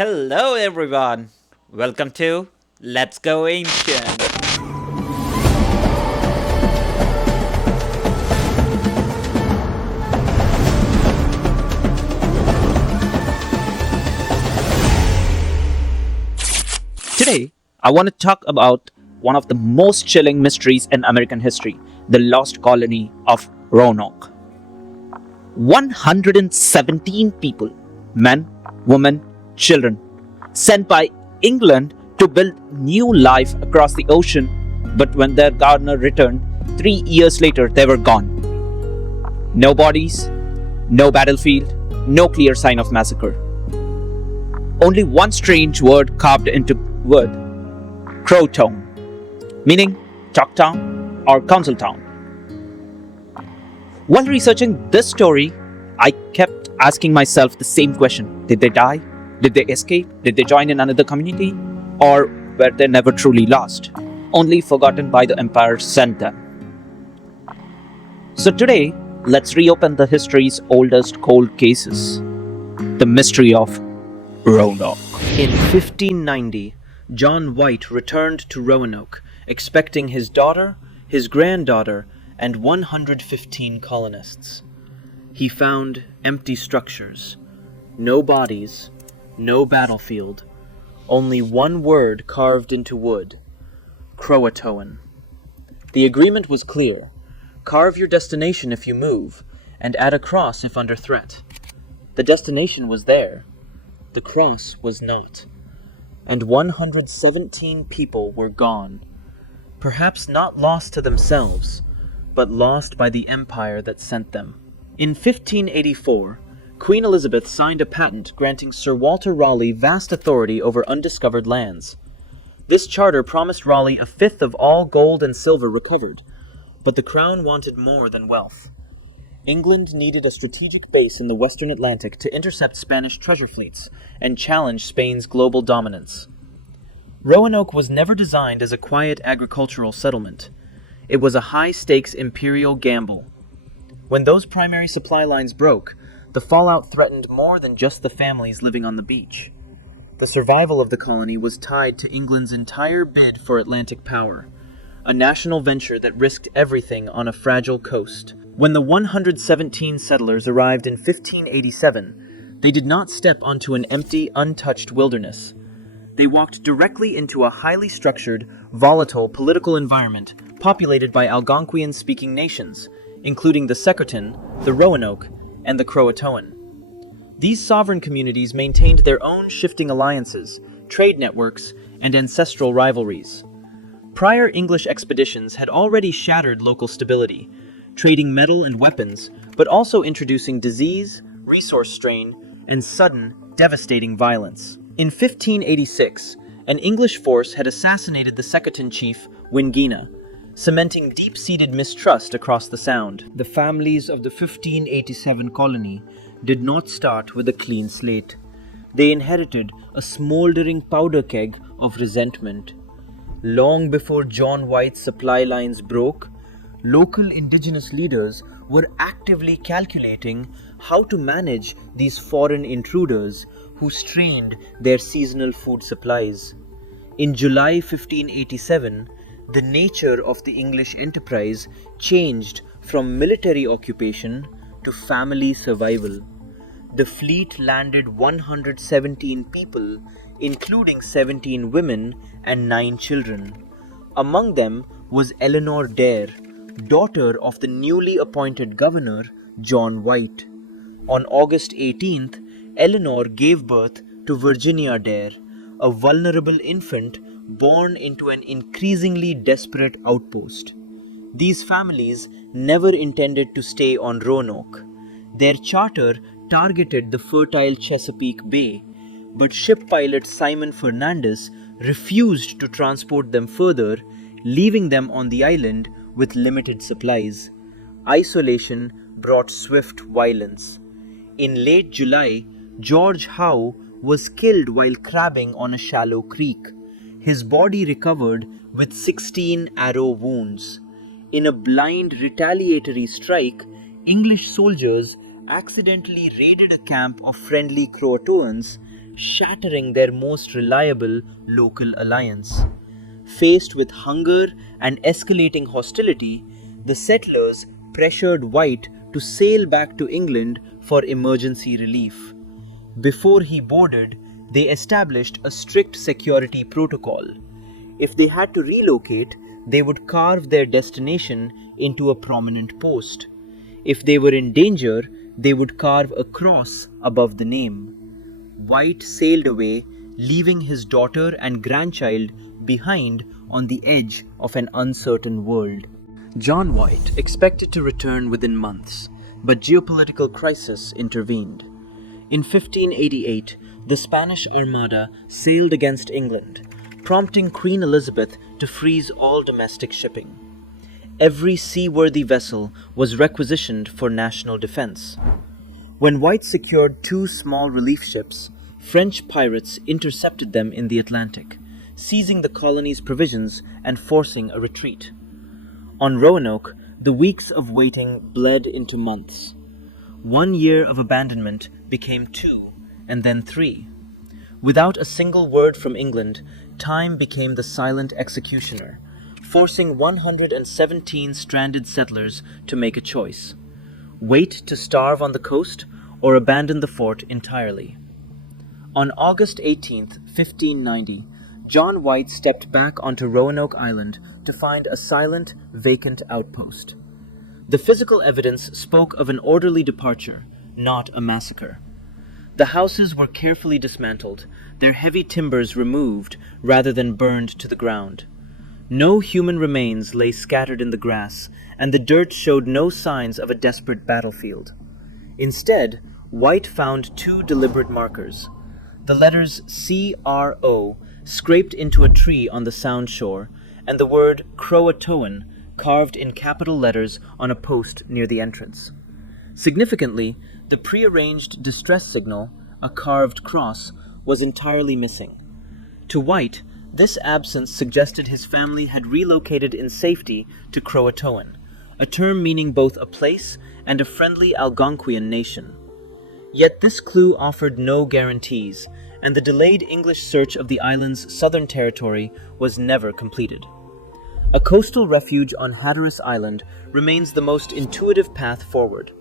Hello everyone! Welcome to Let's Go Ancient! Today, I want to talk about one of the most chilling mysteries in American history, the Lost Colony of Roanoke. 117 people, men, women, children, sent by England to build new life across the ocean, but when their gardener returned 3 years later, they were gone. No bodies, no battlefield, no clear sign of massacre. Only one strange word carved into wood, Croatoan, meaning chalk town or council town. While researching this story, I kept asking myself the same question. Did they die? Did they escape? Did they join in another community? Or were they never truly lost, only forgotten by the empire sent them? So today, let's reopen the history's oldest cold cases, the mystery of Roanoke. In 1590, John White returned to Roanoke, expecting his daughter, his granddaughter, and 115 colonists. He found empty structures, no bodies, no battlefield, only one word carved into wood, Croatoan. The agreement was clear: carve your destination if you move, and add a cross if under threat. The destination was there, the cross was not, and 117 people were gone, perhaps not lost to themselves, but lost by the empire that sent them. In 1584, Queen Elizabeth signed a patent granting Sir Walter Raleigh vast authority over undiscovered lands. This charter promised Raleigh a fifth of all gold and silver recovered, but the crown wanted more than wealth. England needed a strategic base in the western Atlantic to intercept Spanish treasure fleets and challenge Spain's global dominance. Roanoke was never designed as a quiet agricultural settlement. It was a high-stakes imperial gamble. When those primary supply lines broke, the fallout threatened more than just the families living on the beach. The survival of the colony was tied to England's entire bid for Atlantic power, a national venture that risked everything on a fragile coast. When the 117 settlers arrived in 1587, they did not step onto an empty, untouched wilderness. They walked directly into a highly structured, volatile political environment populated by Algonquian-speaking nations, including the Secretan, the Roanoke, and the Croatoan. These sovereign communities maintained their own shifting alliances, trade networks, and ancestral rivalries. Prior English expeditions had already shattered local stability, trading metal and weapons, but also introducing disease, resource strain, and sudden, devastating violence. In 1586, an English force had assassinated the Secretan chief Wingina, cementing deep-seated mistrust across the Sound. The families of the 1587 colony did not start with a clean slate. They inherited a smoldering powder keg of resentment. Long before John White's supply lines broke, local Indigenous leaders were actively calculating how to manage these foreign intruders who strained their seasonal food supplies. In July 1587, the nature of the English enterprise changed from military occupation to family survival. The fleet landed 117 people, including 17 women and 9 children. Among them was Eleanor Dare, daughter of the newly appointed governor, John White. On August 18th, Eleanor gave birth to Virginia Dare, a vulnerable infant born into an increasingly desperate outpost. These families never intended to stay on Roanoke. Their charter targeted the fertile Chesapeake Bay, but ship pilot Simon Fernandez refused to transport them further, leaving them on the island with limited supplies. Isolation brought swift violence. In late July, George Howe was killed while crabbing on a shallow creek. His body recovered with 16 arrow wounds. In a blind retaliatory strike, English soldiers accidentally raided a camp of friendly Croatoans, shattering their most reliable local alliance. Faced with hunger and escalating hostility, the settlers pressured White to sail back to England for emergency relief. Before he boarded, they established a strict security protocol. If they had to relocate, they would carve their destination into a prominent post. If they were in danger, they would carve a cross above the name. White sailed away, leaving his daughter and grandchild behind on the edge of an uncertain world. John White expected to return within months, but geopolitical crisis intervened. In 1588, the Spanish Armada sailed against England, prompting Queen Elizabeth to freeze all domestic shipping. Every seaworthy vessel was requisitioned for national defense. When White secured 2 small relief ships, French pirates intercepted them in the Atlantic, seizing the colony's provisions and forcing a retreat. On Roanoke, the weeks of waiting bled into months. 1 year of abandonment became 2, and then 3. Without a single word from England, time became the silent executioner, forcing 117 stranded settlers to make a choice: wait to starve on the coast or abandon the fort entirely. On August 18, 1590, John White stepped back onto Roanoke Island to find a silent, vacant outpost. The physical evidence spoke of an orderly departure, not a massacre. The houses were carefully dismantled, their heavy timbers removed rather than burned to the ground. No human remains lay scattered in the grass, and the dirt showed no signs of a desperate battlefield. Instead, White found 2 deliberate markers: the letters CRO scraped into a tree on the Sound shore, and the word Croatoan carved in capital letters on a post near the entrance. Significantly, the prearranged distress signal, a carved cross, was entirely missing. To White, this absence suggested his family had relocated in safety to Croatoan, a term meaning both a place and a friendly Algonquian nation. Yet this clue offered no guarantees, and the delayed English search of the island's southern territory was never completed. A coastal refuge on Hatteras Island remains the most intuitive path forward,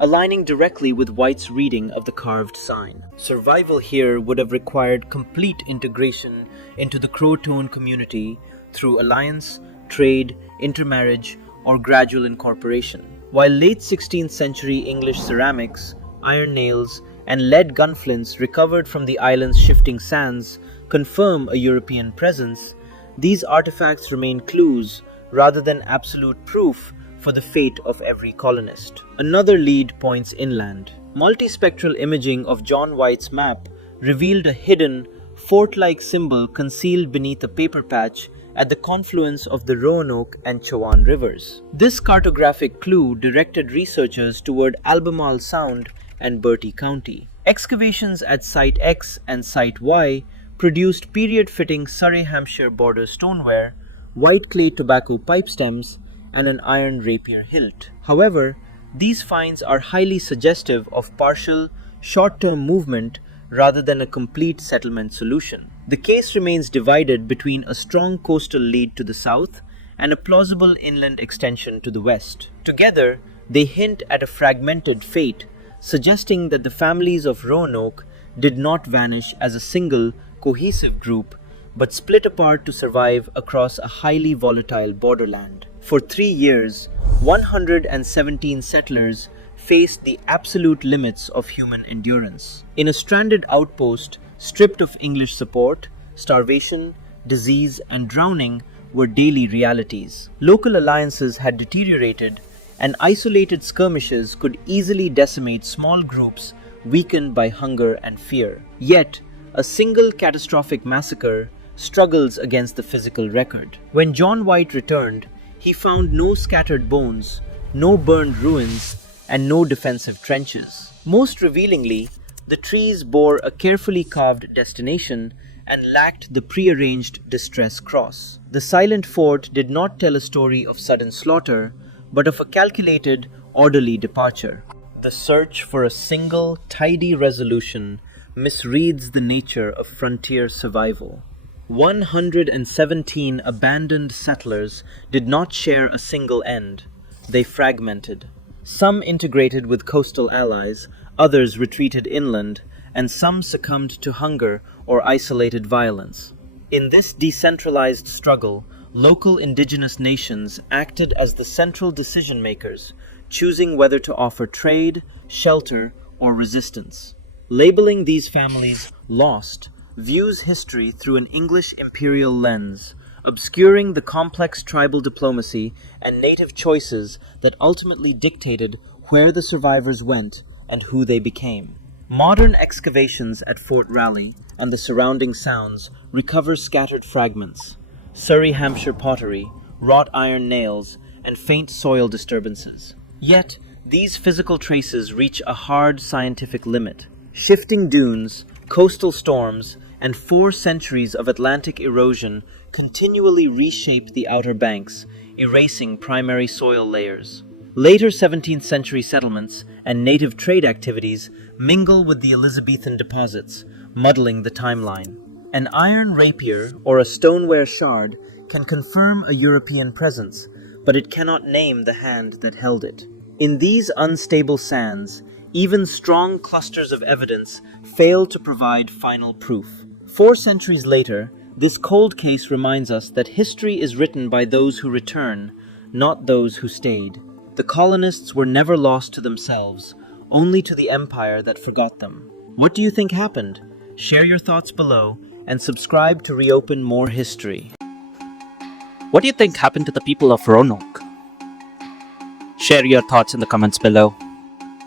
aligning directly with White's reading of the carved sign. Survival here would have required complete integration into the Croatoan community through alliance, trade, intermarriage, or gradual incorporation. While late 16th century English ceramics, iron nails, and lead gunflints recovered from the island's shifting sands confirm a European presence, these artifacts remain clues rather than absolute proof for the fate of every colonist. Another lead points inland. Multispectral imaging of John White's map revealed a hidden, fort-like symbol concealed beneath a paper patch at the confluence of the Roanoke and Chowan rivers. This cartographic clue directed researchers toward Albemarle Sound and Bertie County. Excavations at Site X and Site Y produced period-fitting Surrey Hampshire border stoneware, white clay tobacco pipe stems, and an iron rapier hilt. However, these finds are highly suggestive of partial, short-term movement rather than a complete settlement solution. The case remains divided between a strong coastal lead to the south and a plausible inland extension to the west. Together, they hint at a fragmented fate, suggesting that the families of Roanoke did not vanish as a single, cohesive group, but split apart to survive across a highly volatile borderland. For 3 years, 117 settlers faced the absolute limits of human endurance. In a stranded outpost, stripped of English support, starvation, disease, and drowning were daily realities. Local alliances had deteriorated, and isolated skirmishes could easily decimate small groups weakened by hunger and fear. Yet, a single catastrophic massacre struggles against the physical record. When John White returned, he found no scattered bones, no burned ruins, and no defensive trenches. Most revealingly, the trees bore a carefully carved destination and lacked the prearranged distress cross. The silent fort did not tell a story of sudden slaughter, but of a calculated, orderly departure. The search for a single, tidy resolution misreads the nature of frontier survival. 117 abandoned settlers did not share a single end. They fragmented. Some integrated with coastal allies, others retreated inland, and some succumbed to hunger or isolated violence. In this decentralized struggle, local indigenous nations acted as the central decision-makers, choosing whether to offer trade, shelter, or resistance. Labeling these families lost views history through an English imperial lens, obscuring the complex tribal diplomacy and native choices that ultimately dictated where the survivors went and who they became. Modern excavations at Fort Raleigh and the surrounding sounds recover scattered fragments, Surrey Hampshire pottery, wrought iron nails, and faint soil disturbances. Yet, these physical traces reach a hard scientific limit. Shifting dunes, coastal storms, and 4 centuries of Atlantic erosion continually reshape the outer banks, erasing primary soil layers. Later 17th century settlements and native trade activities mingle with the Elizabethan deposits, muddling the timeline. An iron rapier or a stoneware shard can confirm a European presence, but it cannot name the hand that held it. In these unstable sands, even strong clusters of evidence fail to provide final proof. 4 centuries later, this cold case reminds us that history is written by those who return, not those who stayed. The colonists were never lost to themselves, only to the empire that forgot them. What do you think happened? Share your thoughts below and subscribe to reopen more history. What do you think happened to the people of Roanoke? Share your thoughts in the comments below.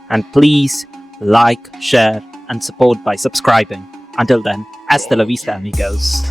And please like, share, and support by subscribing. Until then, hasta la vista, amigos.